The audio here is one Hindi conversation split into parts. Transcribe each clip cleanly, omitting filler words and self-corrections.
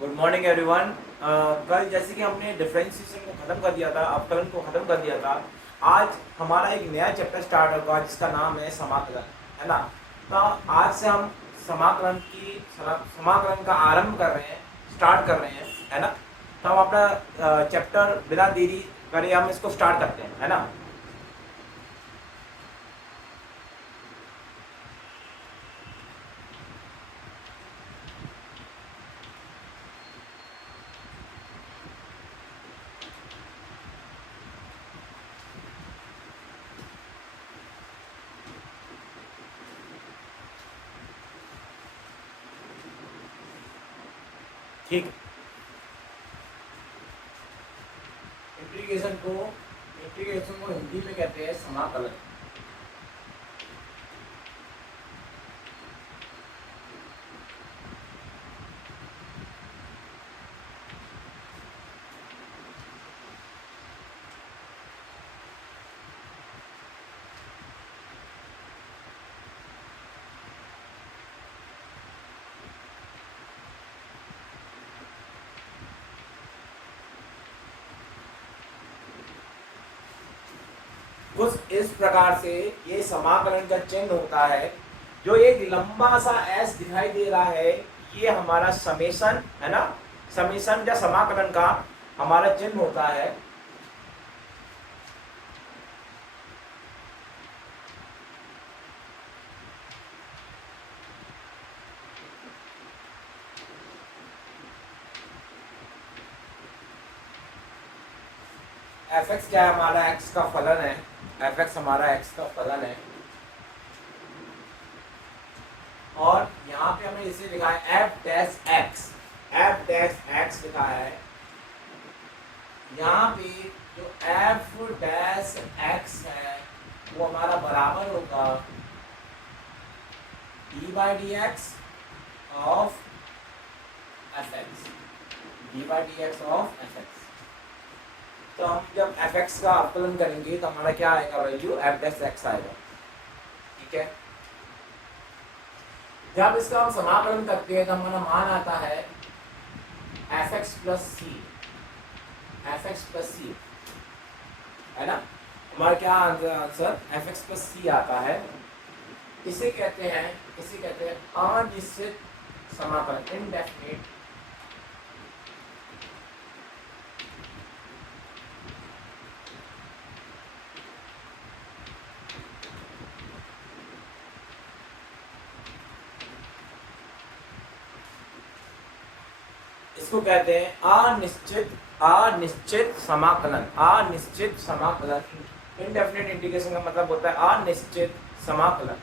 Good morning everyone. कल जैसे कि हमने डिफरेंशिएशन को ख़त्म कर दिया था, अवकलन को ख़त्म कर दिया था। आज हमारा एक नया चैप्टर स्टार्ट होगा जिसका नाम है समाकलन, है ना। तो आज से हम समाकलन का आरंभ कर रहे हैं, स्टार्ट कर रहे हैं, है ना। तो हम अपना चैप्टर बिना देरी करे हम इसको स्टार्ट करते हैं, है ना। ठीक है। इंटीग्रेशन को हिंदी में कहते हैं समाकलन। कुछ इस प्रकार से ये समाकलन का चिन्ह होता है। जो एक लंबा सा एस दिखाई दे रहा है, ये हमारा समेशन है ना। समेशन या समाकलन का हमारा चिन्ह होता है। एफ एक्स क्या है? हमारा एक्स का फलन है। एफ एक्स हमारा एक्स का फलन है। और यहाँ पे हमें इसे लिखा है F dash x. F dash x लिखा है। यहाँ पे जो एफ डैश एक्स है वो हमारा बराबर होगा D by D x of F x. D by D x of F x. तो हम जब एफ एक्स का अवकलन करेंगे तो हमारा क्या आएगा? वैल्यू एफ डैश एक्स आएगा। ठीक है। जब इसका हम समाकलन करते हैं तो हमारा मान आता है एफ एक्स प्लस सी। एफ एक्स प्लस सी, है ना। हमारा क्या आंसर? एफ एक्स प्लस सी आता है। इसे कहते हैं अनिश्चित समाकलन, इनडेफिनिट इसको कहते हैं अनिश्चित समाकलन। अनिश्चित समाकलन, इनडेफिनिट इंटीग्रेशन का मतलब होता है अनिश्चित समाकलन।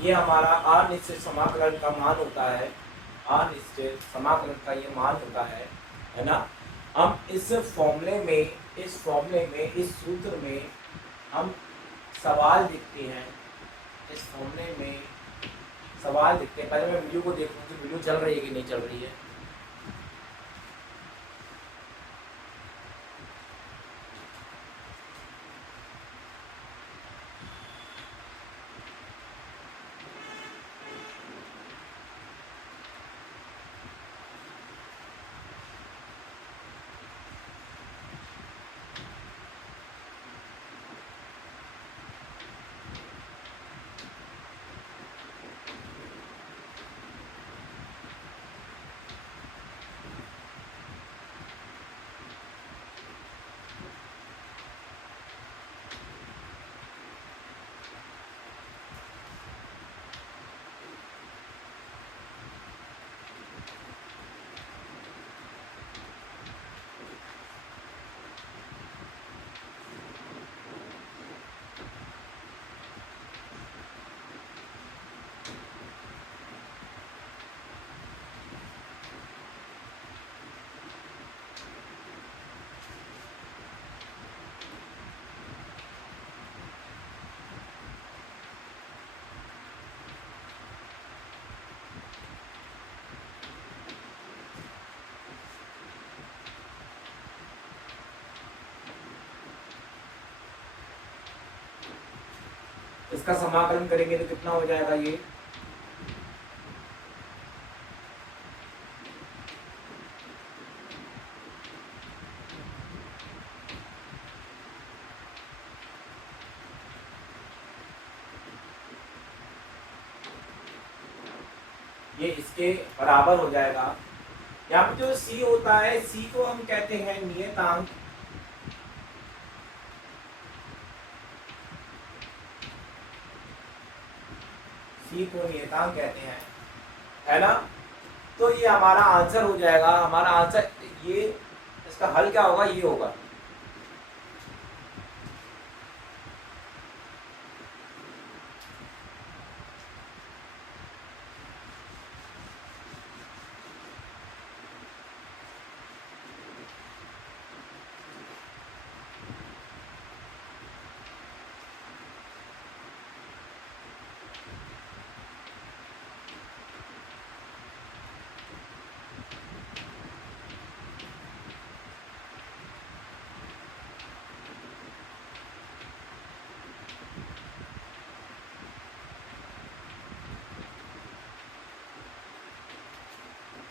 ये हमारा अनिश्चित समाकलन का मान होता है। अनिश्चित समाकलन का ये मान होता है ना। हम इस फॉर्मूले में, इस सूत्र में हम सवाल लिखते हैं। इस फॉर्मूले में सवाल लिखते हैं। पहले मैं वीडियो को देखूं कि वीडियो चल रही है कि नहीं चल रही है। इसका समाकलन करेंगे तो कितना हो जाएगा ये इसके बराबर हो जाएगा। यहाँ पे जो c होता है, c को हम कहते हैं नियतांक। c को नियतांक कहते हैं, है ना। तो ये हमारा आंसर हो जाएगा। हमारा आंसर ये, इसका हल क्या होगा, ये होगा।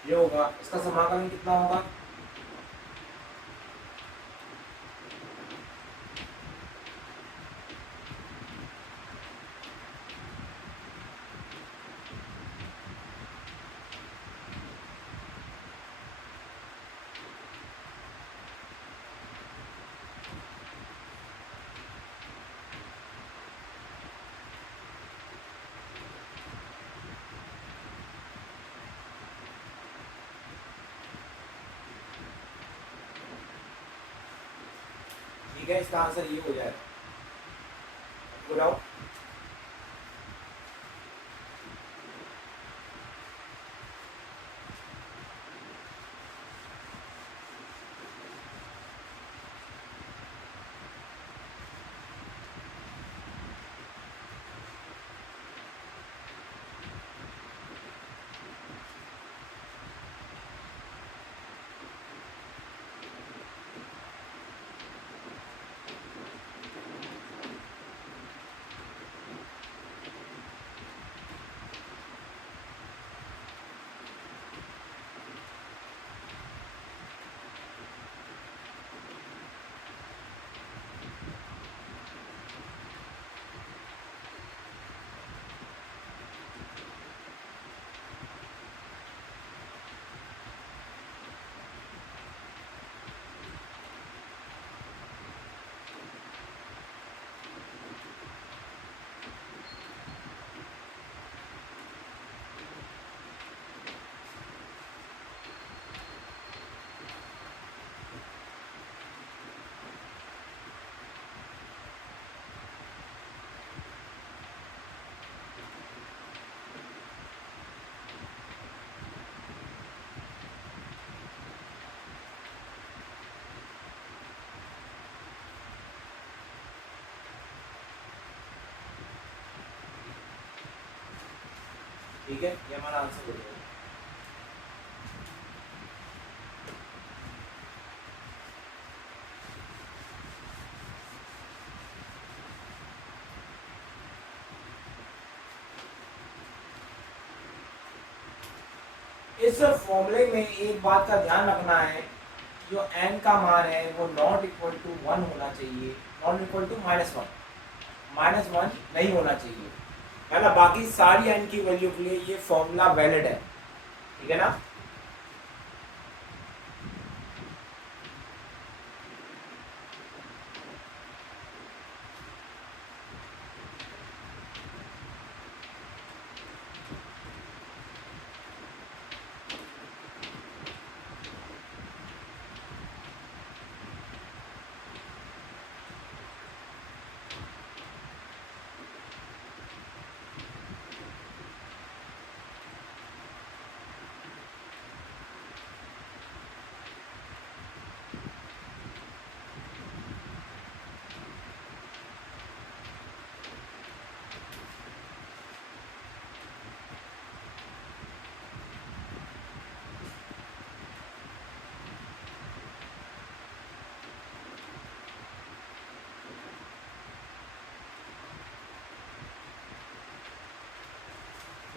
ये होगा, इसका समाकलन कितना होगा, ठीक है। इसका आंसर ये हो जाएगा। बताओ। ठीक है, ये हमारा आंसर हो जाएगा। इस फॉर्मूले में एक बात का ध्यान रखना है, जो n का मान है वो नॉट इक्वल टू 1 होना चाहिए, नॉट इक्वल टू -1, -1 नहीं होना चाहिए, है ना। बाकी सारी n की वैल्यू के लिए ये फॉर्मूला वैलिड है, ठीक है ना।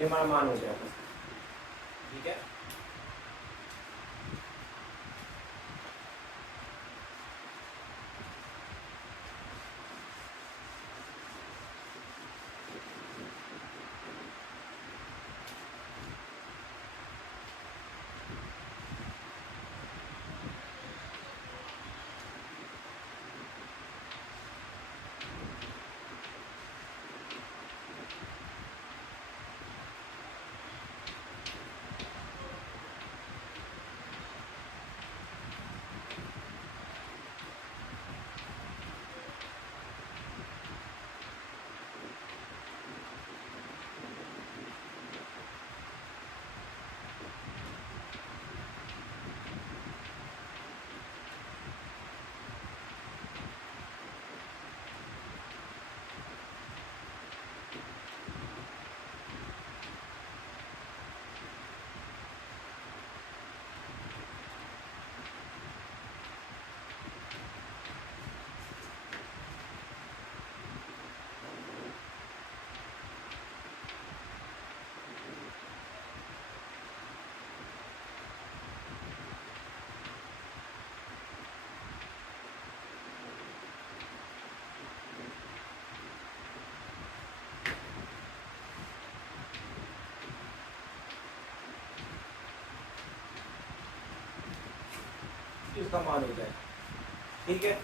ये हमारा मान हो गया। ठीक है, इसका मान हो जाए। ठीक है,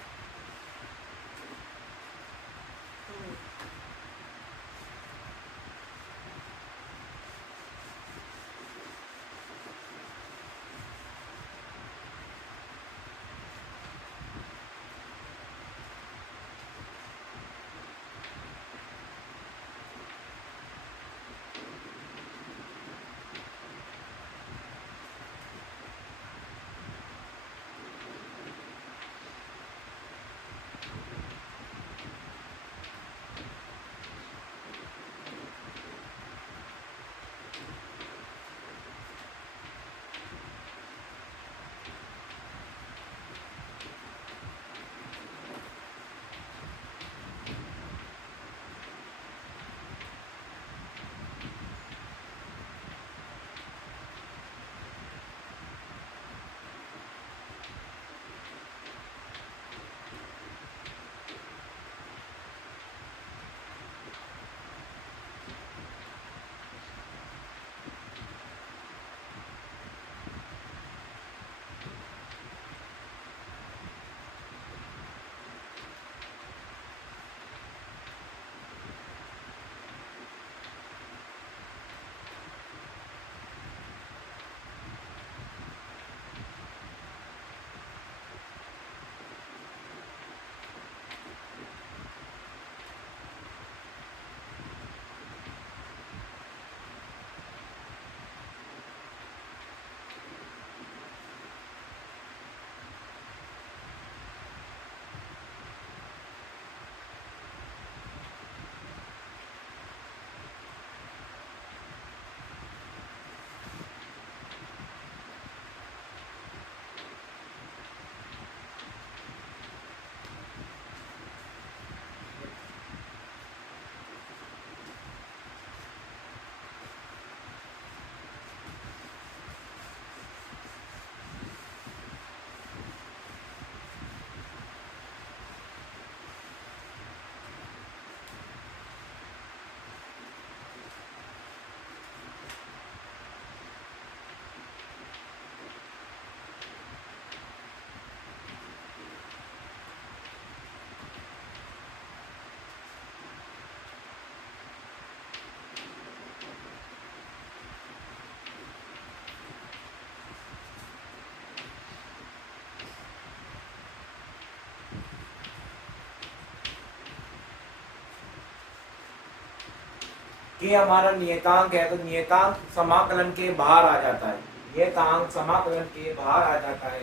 ये हमारा नियतांक है, तो नियतांक समाकलन के बाहर आ जाता है। नियतांक समाकलन के बाहर आ जाता है।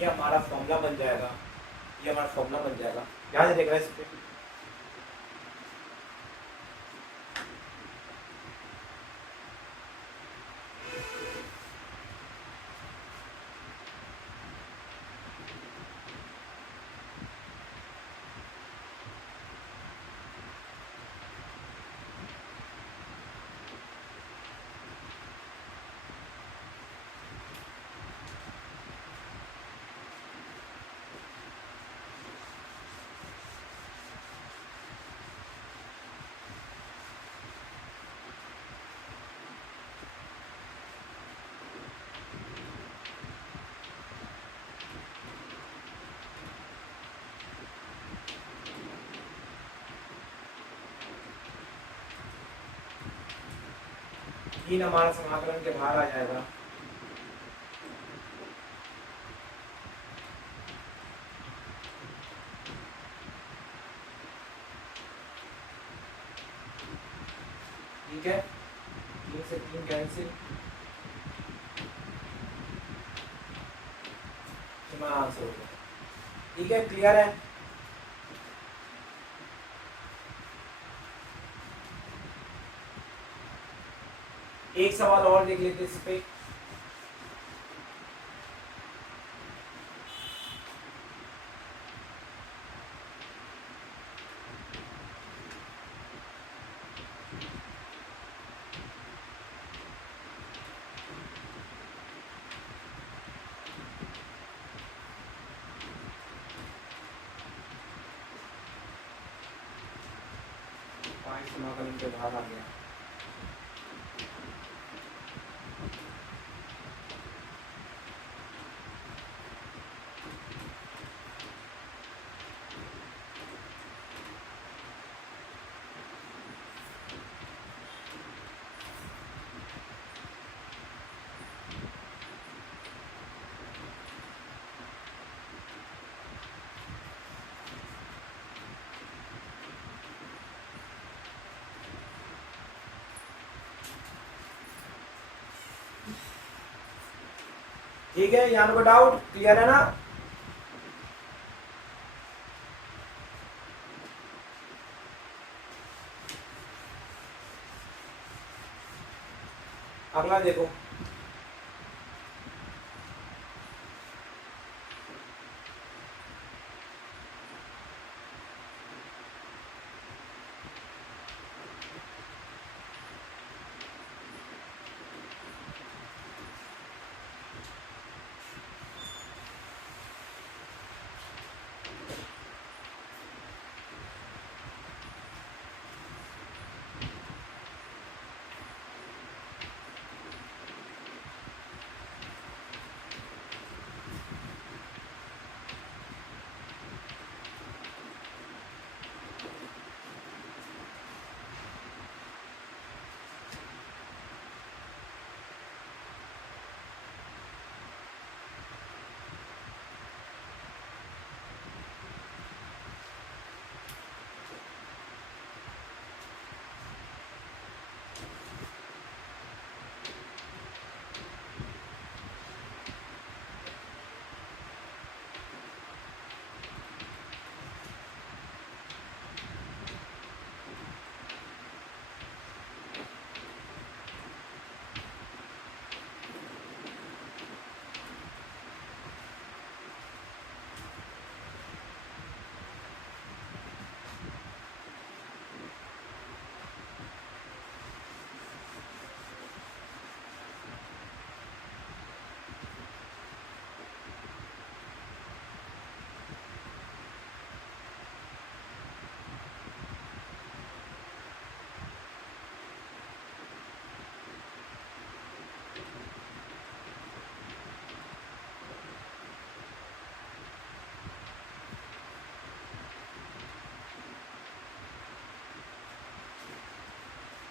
ये हमारा फॉर्मूला बन जाएगा। ये हमारा फॉर्मूला बन जाएगा। ध्यान से देखना इस पे। 3 हमारा समाकलन के बाहर आ जाएगा। ठीक है, 3 से 3 कैंसिल, हमारा आंसर हो गया। ठीक है, क्लियर है। एक सवाल और देख लेते इस पे। समाकलन के बाहर आ गया। ठीक है, यहाँ पे डाउट क्लियर है ना। अगला देखो,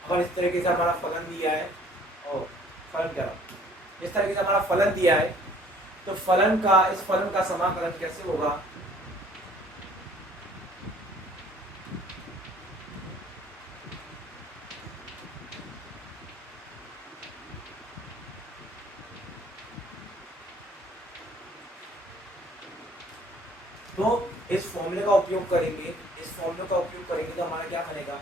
और इस तरीके से हमारा फलन दिया है, और फलन क्या, इस तरीके से हमारा फलन दिया है, तो फलन का, इस फलन का समाकलन कैसे होगा। तो इस फॉर्मूले का उपयोग करेंगे, इस फॉर्मूले का उपयोग करेंगे तो हमारा क्या बनेगा,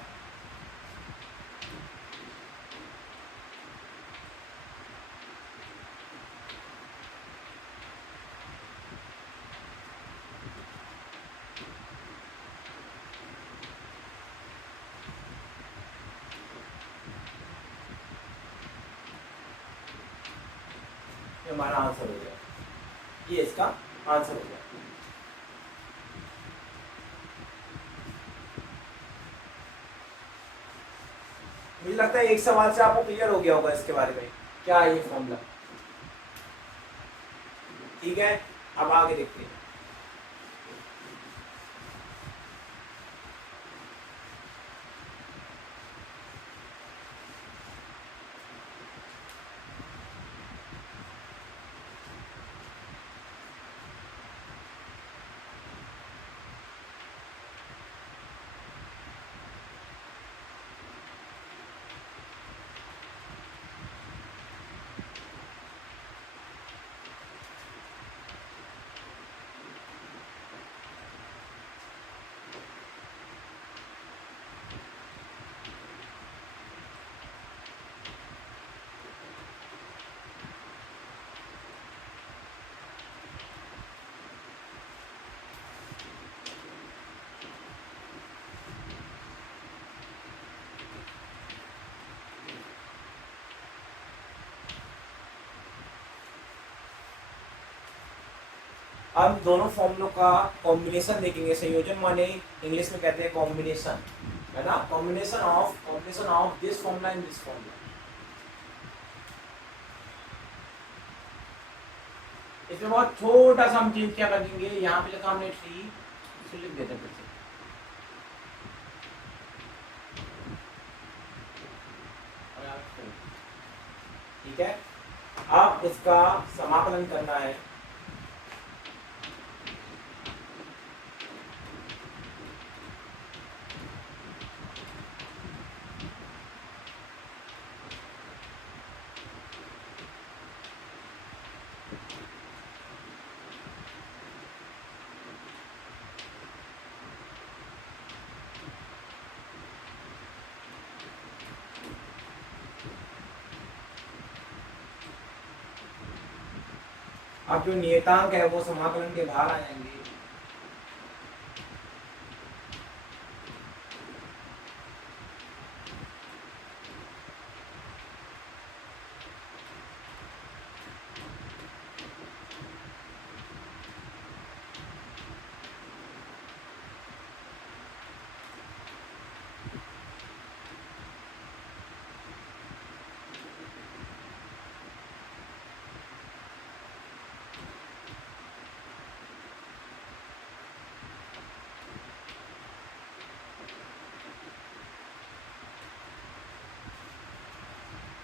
ये हमारा आंसर हो गया, ये इसका आंसर हो गया। मुझे लगता है एक सवाल से आपको क्लियर हो गया होगा इसके बारे में, क्या है ये फॉर्मूला। ठीक है, अब आगे देखते हैं। अब दोनों फॉर्मूलों का कॉम्बिनेशन देखेंगे। संयोजन माने इंग्लिश में कहते हैं कॉम्बिनेशन, है ना, combination of this formula and this formula. इसमें बहुत छोटा सा हम चेंज क्या कर देंगे, यहाँ पे लिखा हमने थ्री, इसको लिख देते हैं फिर से। ठीक है, अब इसका समाकलन करना है। अब जो नियतांक है वो समाकलन के बाहर आ जाएंगे।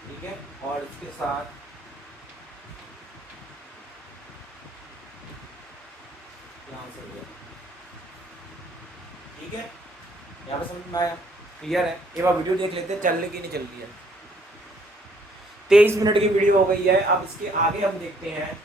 ठीक है, और इसके साथ यहाँ से ठीक है, यहाँ पे समझ में आया, क्लियर है। एक बार वीडियो देख लेते हैं चल रही कि नहीं चल रही है। 23 मिनट की वीडियो हो गई है। अब इसके आगे हम देखते हैं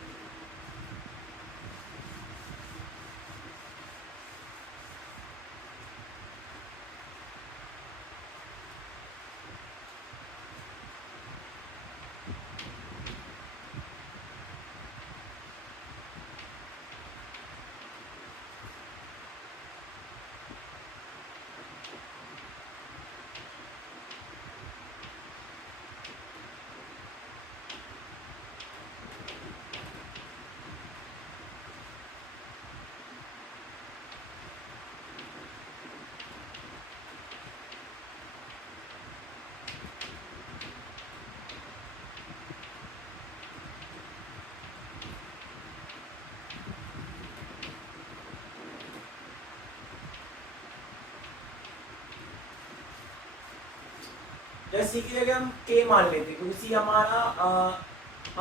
जैसे कि अगर हम के मान लेते हैं, क्योंकि सी हमारा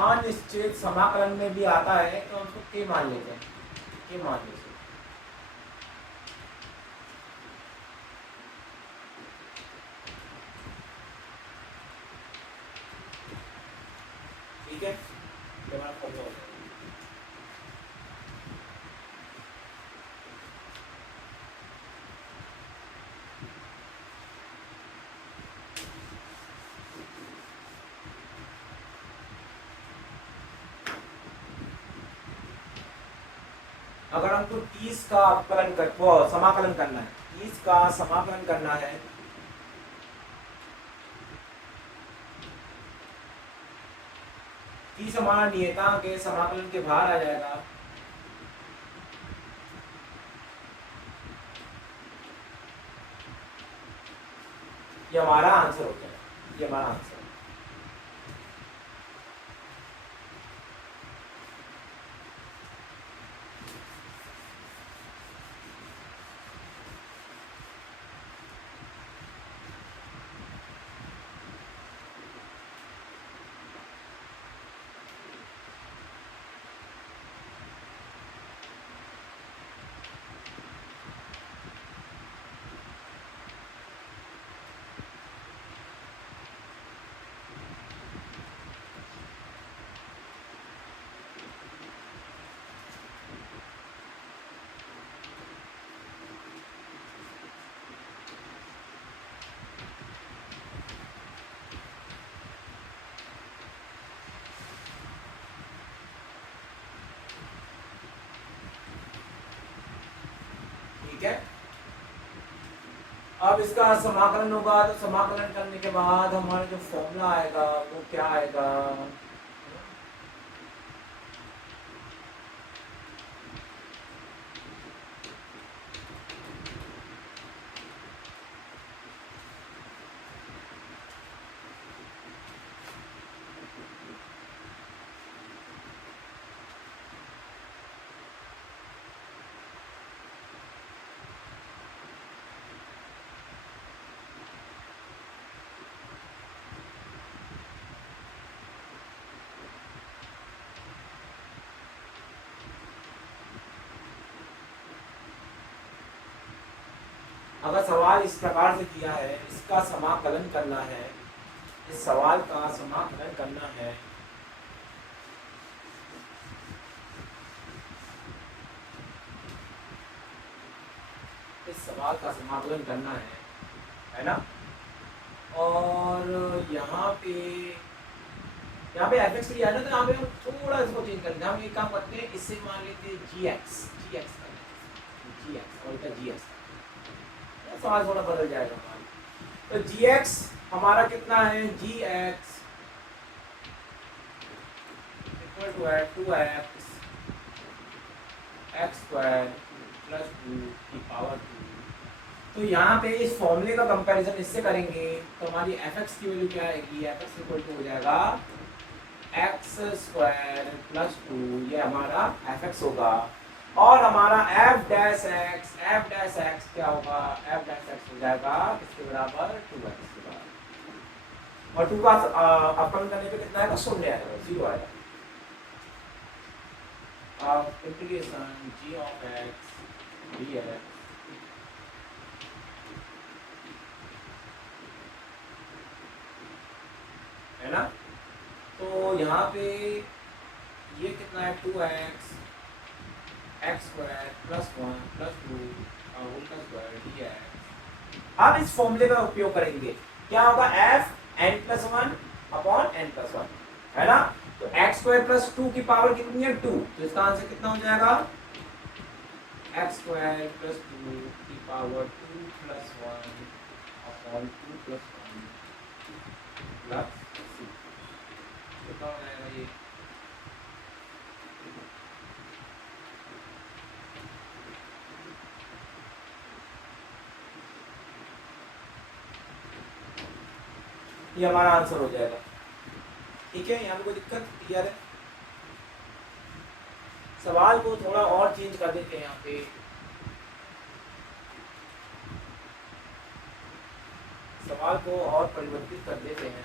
अनिश्चित समाकलन में भी आता है, तो हम उसको के मान लेते हैं, के मान लेते हैं। ठीक है, ये हमारा फॉर्मूला हो जाएगा। अगर हमको 30 का अवकलन कर समाकलन करना है, 30 का समाकलन करना है, तीस हमारा नियतांक के समाकलन के बाहर आ जाएगा। ये हमारा आंसर हो जाएगा, ये हमारा आंसर। ठीक है, अब इसका समाकलन होगा, तो समाकलन करने के बाद हमारा जो फॉर्मूला आएगा वो क्या आएगा, अगर सवाल इस प्रकार से दिया है, इसका समाकलन करना है, इस सवाल का समाकलन करना है, इस सवाल का समाकलन करना है ना। और यहाँ पे एफ एक्स लिया है ना, तो यहाँ पे हम थोड़ा इसको चेंज करते हैं। हम एक काम करते हैं, इससे मान लेते हैं जी एक्स और इधर जी एक्स, सवाल थोड़ा बदल जाएगा हमारा। तो जी एक्स हमारा कितना है, जी एक्स इक्वल टू है 2x एक्स स्क्वायर प्लस 2 की पावर 2। तो यहाँ पे इस फॉर्मूले का कंपैरिजन इससे करेंगे तो हमारी एफ एक्स की वैल्यू क्या आएगी, एफ एक्स इक्वल टू हो जाएगा एक्स स्क्वायर प्लस 2, ये हमारा एफ एक्स होगा। और हमारा एफ डैश एक्स क्या होगा, एफ डैश एक्स हो जाएगा किसके बराबर, 2x के बराबर। और 2 का अपकरण करने पे कितना आएगा, 0 आएगा, 0 आएगा। अब integration g of x dx है ना। तो यहाँ पे ये कितना है, 2x x square plus 1 plus 2 whole का स्क्वायर dx। अब इस फॉर्मूले का उपयोग करेंगे, क्या होगा, f n+1 अपॉन n+1 है ना। तो एक्स स्क्वायर प्लस 2 की पावर कितनी है, 2, तो इसका आंसर कितना हो जाएगा, एक्स स्क्वायर प्लस 2 की power 2 plus 1 upon 2 plus 1 plus 6, कितना हो जाएगा ये, ये हमारा आंसर हो जाएगा। ठीक है, यहाँ पे कोई दिक्कत, क्लियर है। सवाल को थोड़ा और चेंज कर देते हैं, यहाँ पे सवाल को और परिवर्तित कर देते हैं।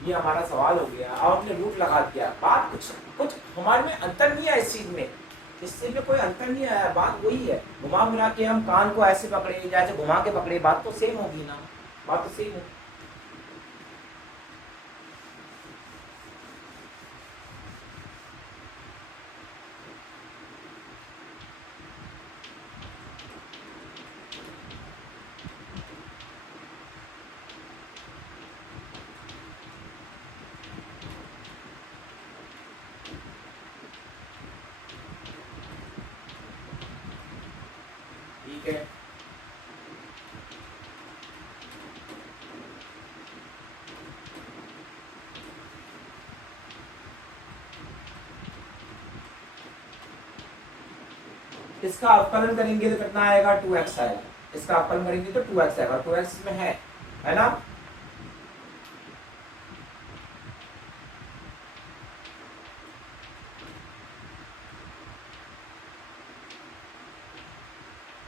ये हमारा सवाल हो गया, और हमने रूट लगा दिया। बात कुछ हमारे में अंतर नहीं है इस चीज में, इस चीज में कोई अंतर नहीं आया, बात वही है। घुमा फिरा के हम कान को ऐसे पकड़े, जैसे घुमा के पकड़े, बात तो सेम होगी ना, बात तो सेम है। ठीक है, इसका अवकलन करेंगे तो कितना आएगा, 2x आएगा। इसका अवकलन करेंगे तो 2x आएगा, 2x इसमें है ना।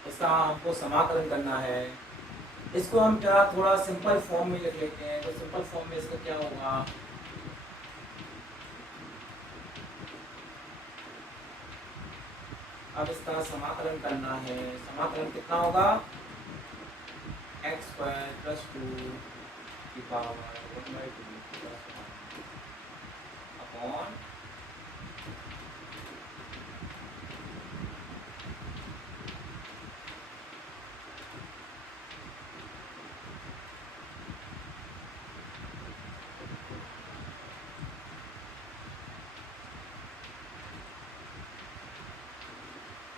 इसका हमको समाकलन करना है। इसको हम क्या थोड़ा सिंपल फॉर्म में लिख लेते हैं, तो सिंपल फॉर्म में इसका क्या होगा, अब इसका समाकलन करना है। समाकलन कितना होगा, एक्स स्क्वायर प्लस 2 की पावर 1/2 प्लस 1 अपॉन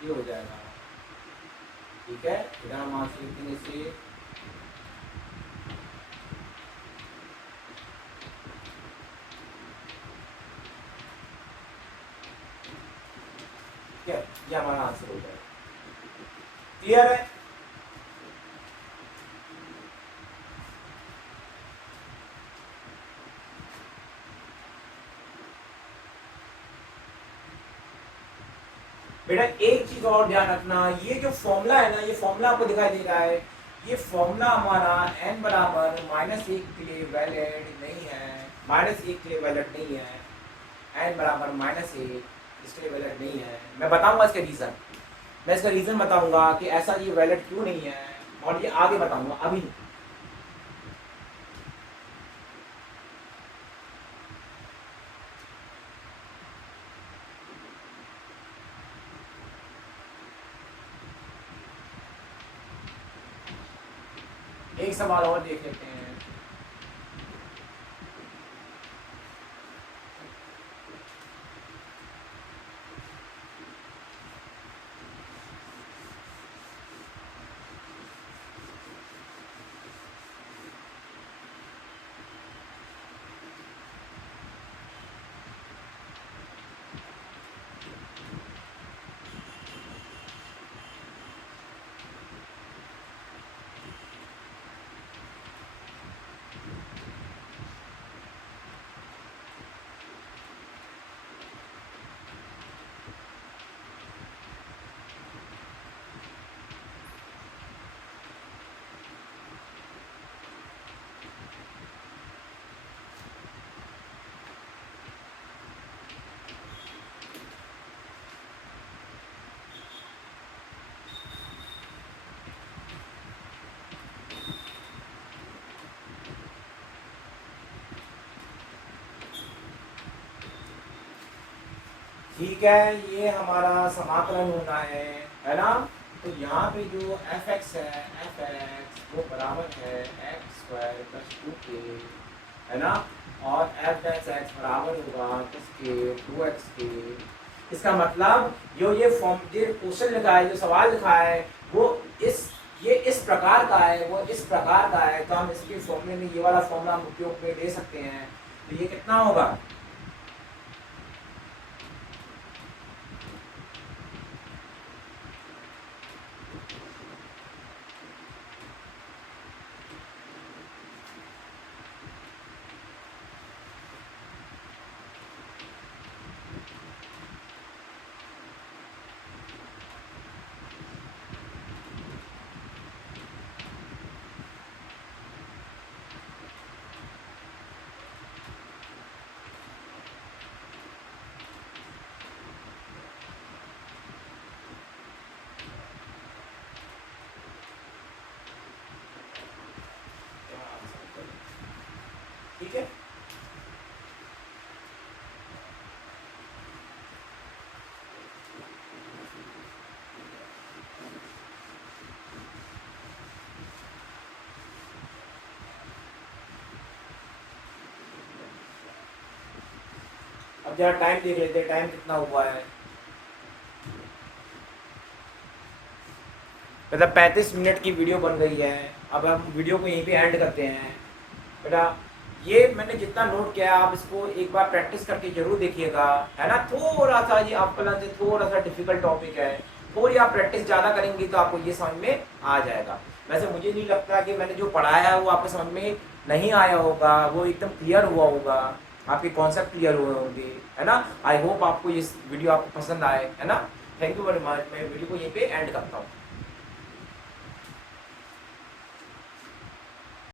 ये हो जाएगा। ठीक है, इधर हम आंसर लिख देंगे से क्या, ये हमारा आंसर हो जाएगा। क्लियर है। बेटा एक चीज और ध्यान रखना, ये जो फॉर्मूला है ना, ये फॉर्मूला आपको दिखाई दे रहा है, ये फॉर्मूला हमारा n बराबर -1 के लिए वैलिड नहीं है, -1 के लिए वैलिड नहीं है, n बराबर -1 इसके लिए वैलिड नहीं है। मैं बताऊंगा इसके रीज़न, मैं इसका रीज़न बताऊंगा कि ऐसा ये वैलिड क्यों नहीं है, और ये आगे बताऊंगा, अभी नहीं। एक सवाल और देख लेते हैं। ठीक है, ये हमारा समाकलन होना है ना। तो यहाँ पे जो fx है, fx वो बराबर है x² + 2k, है ना, और f' बराबर होगा किसके, 2x के। इसका मतलब जो ये फॉर्म, जो क्वेश्चन लिखा है, जो सवाल लिखा है, वो ये इस प्रकार का है, वो इस प्रकार का है, तो हम इसके फॉर्मूले में ये वाला फॉर्मूला हम उपयोग में ले सकते हैं। तो ये कितना होगा, ठीक है। अब जरा टाइम देख लेते हैं, टाइम कितना हुआ है। मतलब 35 मिनट की वीडियो बन गई है। अब हम वीडियो को यहीं पे एंड करते हैं। बेटा ये मैंने जितना नोट किया, आप इसको एक बार प्रैक्टिस करके जरूर देखिएगा, है ना। थोड़ा सा ये आपके लिए थोड़ा सा डिफिकल्ट टॉपिक है, थोड़ी आप प्रैक्टिस ज़्यादा करेंगे तो आपको ये समझ में आ जाएगा। वैसे मुझे नहीं लगता कि मैंने जो पढ़ाया है वो आपको समझ में नहीं आया होगा, वो एकदम क्लियर हुआ होगा, आपके कॉन्सेप्ट क्लियर हुए होंगे, है ना। आई होप आपको ये वीडियो आपको पसंद आए, है ना। Thank you very much. मैं वीडियो को यहीं पे एंड करता हूँ।